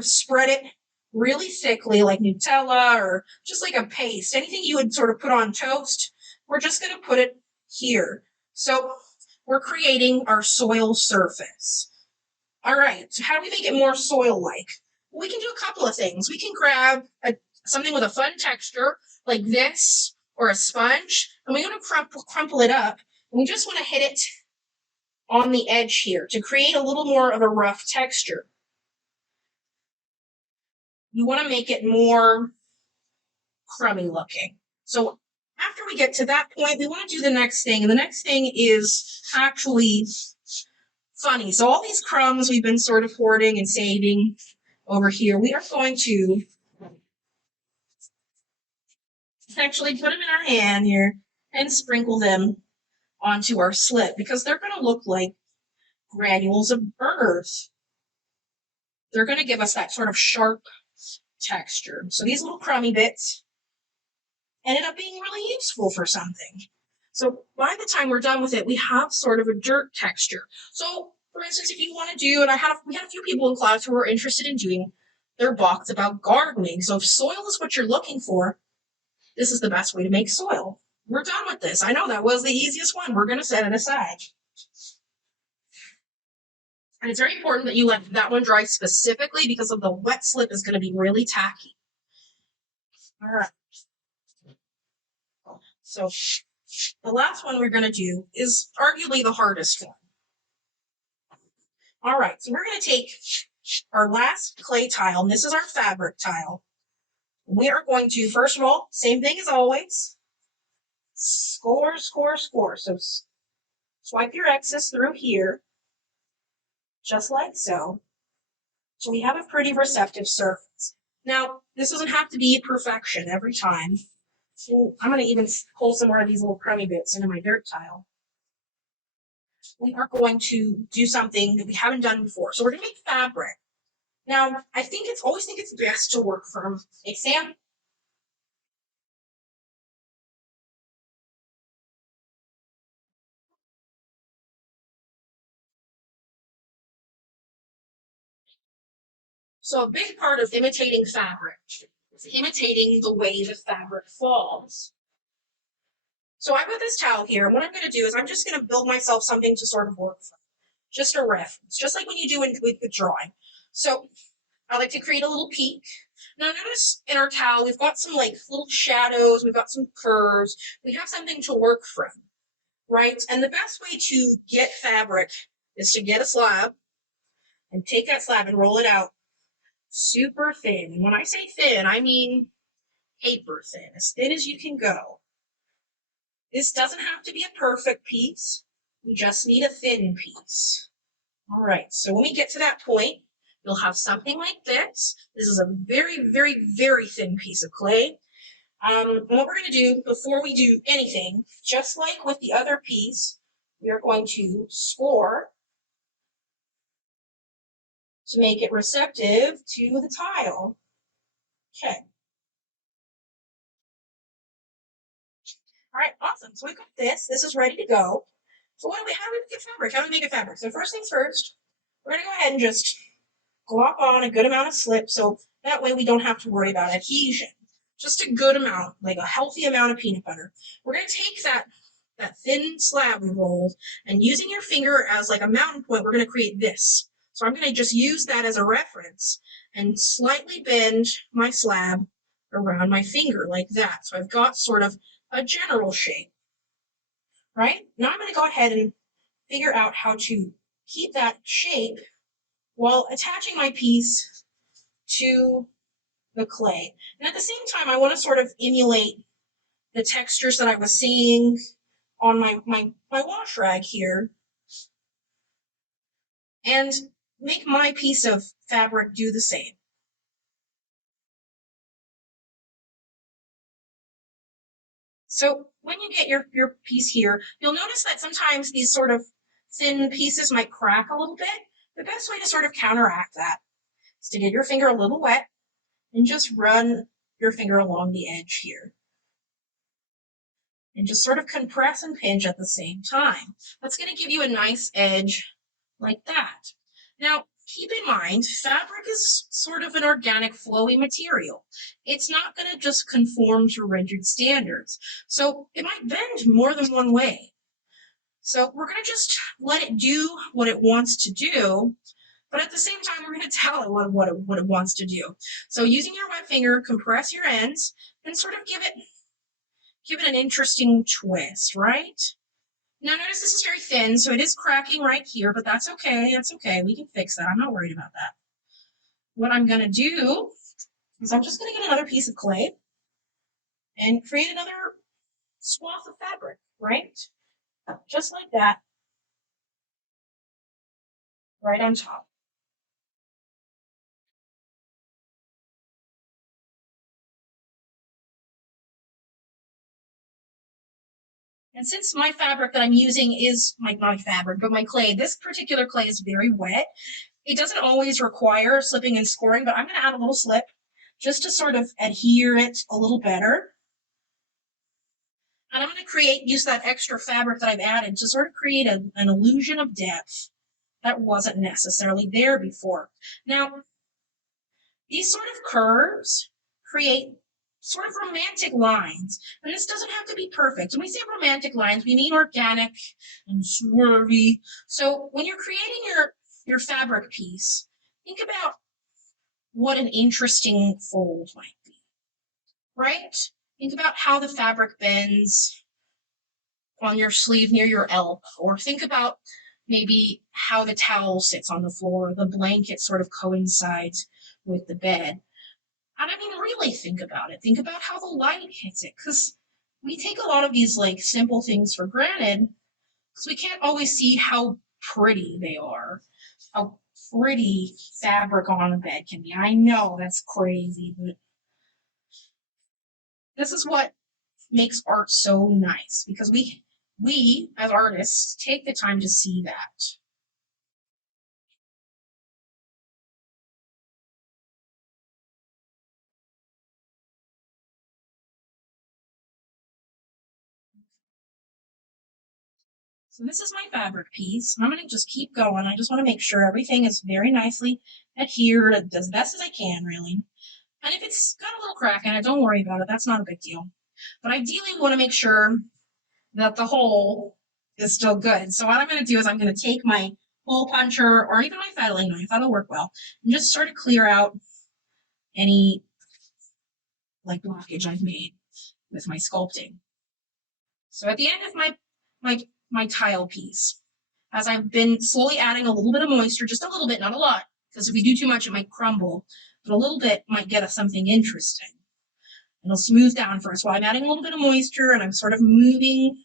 of spread it really thickly like Nutella or just like a paste, anything you would sort of put on toast. We're just going to put it here. So we're creating our soil surface. All right, so how do we make it more soil-like? We can do a couple of things. We can grab something with a fun texture like this or a sponge, and we want to crumple it up, and we just want to hit it on the edge here to create a little more of a rough texture. You want to make it more crummy looking. So after we get to that point, we want to do the next thing, and the next thing is actually funny. So all these crumbs we've been sort of hoarding and saving over here, we are going to actually put them in our hand here and sprinkle them onto our slip because they're going to look like granules of earth. They're going to give us that sort of sharp texture. So these little crummy bits ended up being really useful for something. So by the time we're done with it, we have sort of a dirt texture. So for instance, if you want to do, and we had a few people in class who were interested in doing their box about gardening. So if soil is what you're looking for, this is the best way to make soil. We're done with this. I know that was the easiest one. We're going to set it aside. And it's very important that you let that one dry specifically because of the wet slip is going to be really tacky. All right. So the last one we're going to do is arguably the hardest one. All right, so we're going to take our last clay tile, and this is our fabric tile. We are going to, first of all, same thing as always, score, score, score. So swipe your excess through here, just like so. So we have a pretty receptive surface. Now, this doesn't have to be perfection every time. So I'm going to even pull some more of these little crummy bits into my dirt tile. We are going to do something that we haven't done before. So we're going to make fabric. Now, I always think it's best to work from a sample. So a big part of imitating fabric is imitating the way the fabric falls. So I've got this towel here, and what I'm going to do is I'm just going to build myself something to sort of work from. Just a reference, just like when you do with drawing. So I like to create a little peak. Now notice in our towel, we've got some like little shadows, we've got some curves, we have something to work from, right? And the best way to get fabric is to get a slab and take that slab and roll it out super thin. And when I say thin, I mean paper thin as you can go. This doesn't have to be a perfect piece. We just need a thin piece. All right, so when we get to that point, you'll have something like this. This is a very, very, very thin piece of clay. And what we're going to do before we do anything, just like with the other piece, we are going to score to make it receptive to the tile. Okay. All right, awesome. So we got this. This is ready to go. So how do we get fabric? How do we make a fabric? So first things first, we're going to go ahead and just glop on a good amount of slip so that way we don't have to worry about adhesion. Just a good amount, like a healthy amount of peanut butter. We're going to take that thin slab we rolled, and using your finger as like a mountain point, we're going to create this. So I'm going to just use that as a reference and slightly bend my slab around my finger like that. So I've got sort of a general shape, right? Now I'm going to go ahead and figure out how to keep that shape while attaching my piece to the clay. And at the same time, I want to sort of emulate the textures that I was seeing on my wash rag here and make my piece of fabric do the same. So when you get your piece here, you'll notice that sometimes these sort of thin pieces might crack a little bit. The best way to sort of counteract that is to get your finger a little wet and just run your finger along the edge here. And just sort of compress and pinch at the same time. That's going to give you a nice edge like that. Now, keep in mind, fabric is sort of an organic, flowy material. It's not going to just conform to rigid standards. So it might bend more than one way. So we're going to just let it do what it wants to do, but at the same time, we're going to tell it what it wants to do. So using your wet finger, compress your ends and sort of give it an interesting twist, right? Now notice this is very thin, so it is cracking right here, but that's okay. That's okay. We can fix that. I'm not worried about that. What I'm going to do is I'm just going to get another piece of clay and create another swath of fabric, right? Just like that, right on top. And since my fabric that I'm using is my fabric, but my clay, this particular clay is very wet. It doesn't always require slipping and scoring, but I'm going to add a little slip just to sort of adhere it a little better. And I'm going to use that extra fabric that I've added to sort of create an illusion of depth that wasn't necessarily there before. Now, these sort of curves create sort of romantic lines, and this doesn't have to be perfect. When we say romantic lines, we mean organic and swervy. So when you're creating your fabric piece, think about what an interesting fold might be, right? Think about how the fabric bends on your sleeve near your elbow, or think about maybe how the towel sits on the floor, the blanket sort of coincides with the bed. And I mean, really think about it. Think about how the light hits it, because we take a lot of these like simple things for granted because we can't always see how pretty they are, how pretty fabric on a bed can be. I know that's crazy, but this is what makes art so nice, because we as artists take the time to see that. So this is my fabric piece. I'm going to just keep going. I just want to make sure everything is very nicely adhered as best as I can, really. And if it's got a little crack in it, don't worry about it. That's not a big deal. But ideally, we want to make sure that the hole is still good. So what I'm going to do is I'm going to take my hole puncher or even my filing knife, that'll work well, and just sort of clear out any like blockage I've made with my sculpting. So at the end of my tile piece, as I've been slowly adding a little bit of moisture, just a little bit, not a lot, because if we do too much, it might crumble, but a little bit might get us something interesting. It'll smooth down first. While I'm adding a little bit of moisture and I'm sort of moving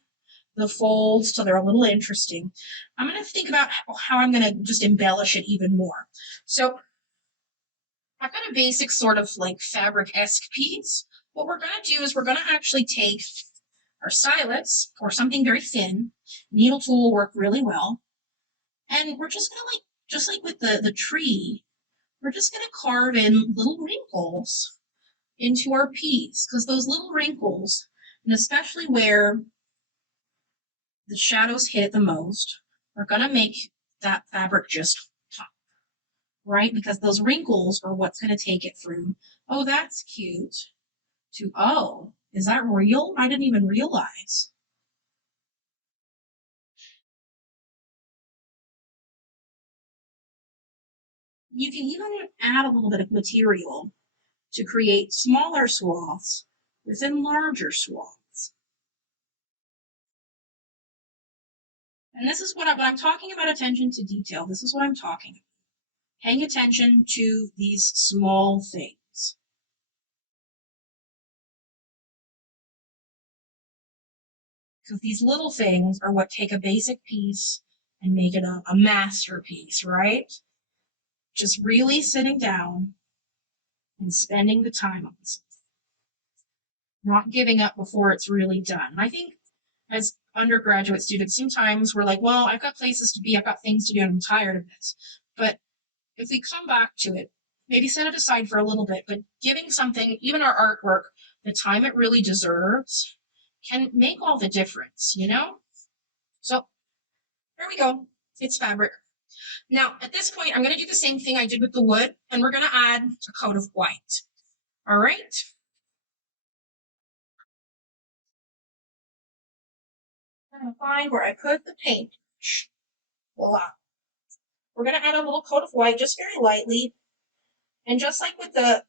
the folds till they're a little interesting, I'm going to think about how I'm going to just embellish it even more. So I've got a basic sort of like fabric-esque piece. What we're going to do is we're going to actually take our stylus or something very thin. Needle tool will work really well. And we're just going to just like with the tree, we're just going to carve in little wrinkles into our piece, because those little wrinkles, and especially where the shadows hit the most, are going to make that fabric just pop, right? Because those wrinkles are what's going to take it from, oh, that's cute, to, oh, is that real? I didn't even realize. You can even add a little bit of material to create smaller swaths within larger swaths. And this is what I'm talking about, attention to detail. This is what I'm talking about. Paying attention to these small things. Because these little things are what take a basic piece and make it a masterpiece, right? Just really sitting down and spending the time on this. Not giving up before it's really done. And I think as undergraduate students, sometimes we're like, well, I've got places to be, I've got things to do, and I'm tired of this. But if we come back to it, maybe set it aside for a little bit, but giving something, even our artwork, the time it really deserves can make all the difference, you know? So there we go. It's fabric. Now, at this point, I'm going to do the same thing I did with the wood, and we're going to add a coat of white. All right? I'm going to find where I put the paintbrush. Voila. We're going to add a little coat of white, just very lightly. And just like with the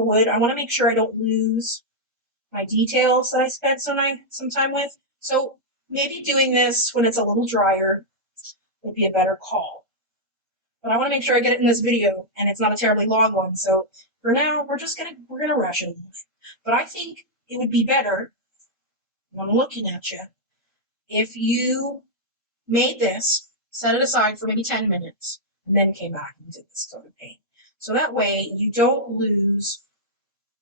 wood, I want to make sure I don't lose my details that I spent some time with. So maybe doing this when it's a little drier would be a better call. But I want to make sure I get it in this video and it's not a terribly long one. So for now, we're gonna rush it a little bit. But I think it would be better, when I'm looking at you, if you made this, set it aside for maybe 10 minutes, and then came back and did this coat of paint. So that way you don't lose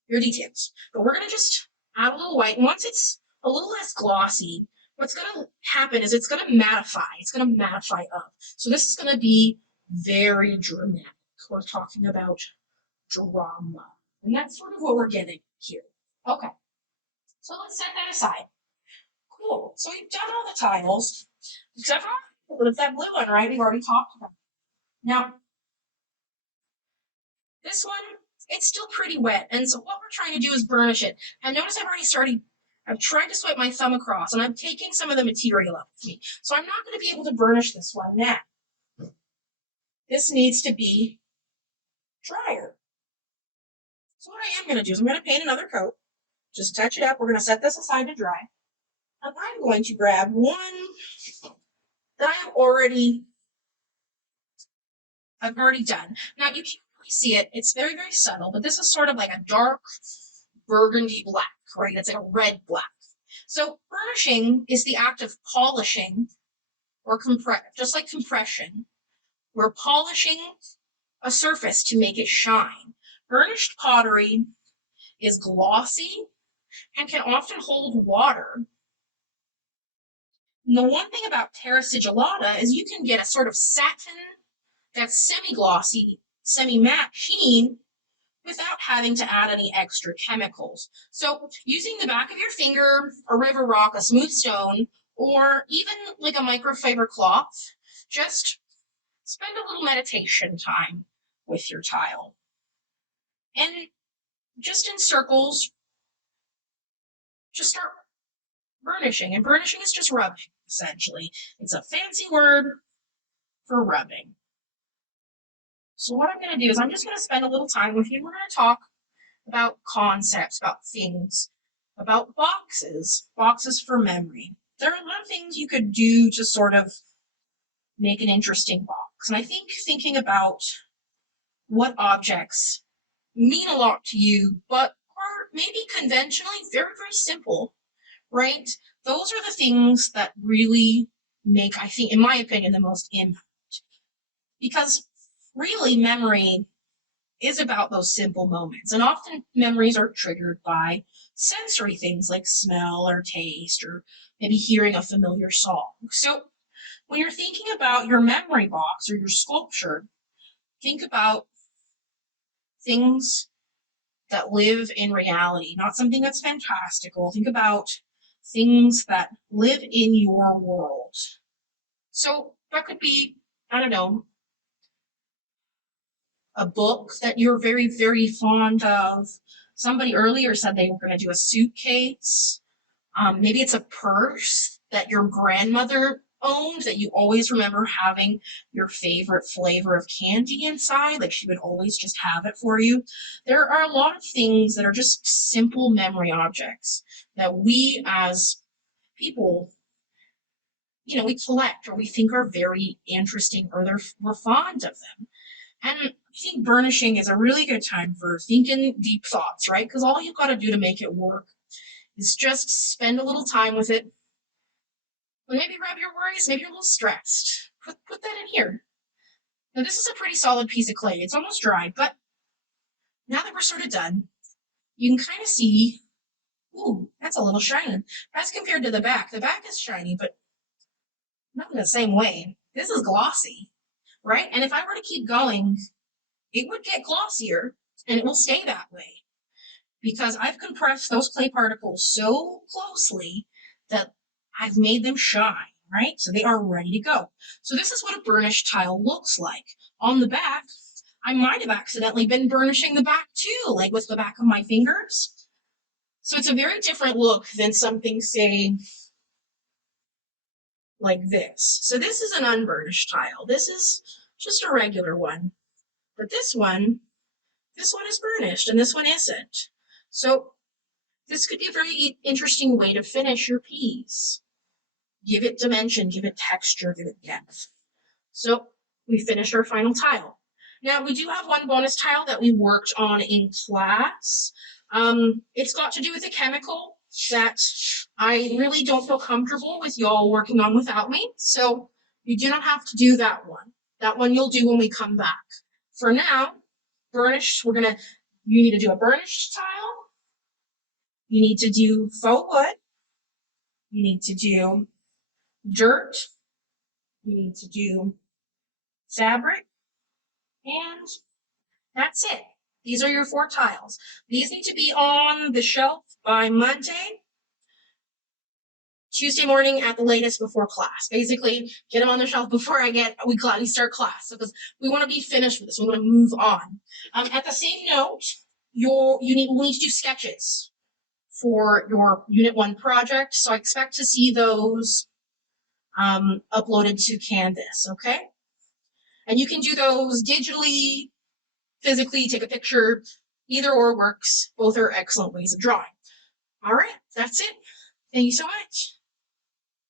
your details. But we're gonna just add a little white. And once it's a little less glossy, what's gonna happen is it's gonna mattify. It's gonna mattify up. So this is gonna be very dramatic. We're talking about drama. And that's sort of what we're getting here. Okay. So let's set that aside. Cool. So we've done all the tiles, except for that blue one, right? We've already talked about it. Now, this one, it's still pretty wet. And so what we're trying to do is burnish it. And notice I've tried to swipe my thumb across, and I'm taking some of the material up with me. So I'm not going to be able to burnish this one now. This needs to be drier. So what I am going to do is I'm going to paint another coat. Just touch it up. We're going to set this aside to dry. And I'm going to grab one that I've already done. Now you can't really see it. It's very, very subtle, but this is sort of like a dark burgundy black, right? It's like a red black. So burnishing is the act of polishing or just like compression. We're polishing a surface to make it shine. Burnished pottery is glossy and can often hold water. And the one thing about terra sigillata is you can get a sort of satin that's semi-glossy, semi-matte sheen without having to add any extra chemicals. So using the back of your finger, a river rock, a smooth stone, or even like a microfiber cloth, just spend a little meditation time with your tile. And just in circles, just start burnishing. And burnishing is just rubbing, essentially. It's a fancy word for rubbing. So what I'm going to do is I'm just going to spend a little time with you. We're going to talk about concepts, about things, about boxes for memory. There are a lot of things you could do to sort of make an interesting box. And I think thinking about what objects mean a lot to you, but are maybe conventionally very, very simple, right? Those are the things that really make, I think, in my opinion, the most impact. Because really, memory is about those simple moments. And often memories are triggered by sensory things like smell or taste or maybe hearing a familiar song. So when you're thinking about your memory box or your sculpture, think about things that live in reality, not something that's fantastical. Think about things that live in your world. So that could be, I don't know, a book that you're very, very fond of. Somebody earlier said they were going to do a suitcase. Maybe it's a purse that your grandmother owned that you always remember having your favorite flavor of candy inside. Like she would always just have it for you. There are a lot of things that are just simple memory objects that we as people, we collect or we think are very interesting or we're fond of them. And I think burnishing is a really good time for thinking deep thoughts, right? Because all you've got to do to make it work is just spend a little time with it. And maybe grab your worries, maybe you're a little stressed. Put that in here. Now this is a pretty solid piece of clay. It's almost dry, but now that we're sort of done, you can kind of see, ooh, that's a little shiny. As compared to the back is shiny, but not in the same way. This is glossy, right? And if I were to keep going, it would get glossier and it will stay that way because I've compressed those clay particles so closely that I've made them shine. All right, so they are ready to go. So this is what a burnished tile looks like. On the back, I might have accidentally been burnishing the back too, like with the back of my fingers. So it's a very different look than something, say, like this. So this is an unburnished tile. This is just a regular one. But this one is burnished and this one isn't. So this could be a very interesting way to finish your piece. Give it dimension, give it texture, give it depth. So we finished our final tile. Now we do have one bonus tile that we worked on in class. It's got to do with a chemical that I really don't feel comfortable with y'all working on without me. So you do not have to do that one. That one you'll do when we come back. For now, burnished, you need to do a burnished tile. You need to do faux wood. You need to do dirt. You need to do fabric. And that's it. These are your 4 tiles. These need to be on the shelf by Monday, Tuesday morning at the latest before class. Basically, get them on the shelf before we start class, because we want to be finished with this. We want to move on. At the same note, we need to do sketches for your Unit 1 project. So I expect to see those uploaded to Canvas, okay? And you can do those digitally, physically, take a picture. Either or works. Both are excellent ways of drawing. All right, that's it. Thank you so much.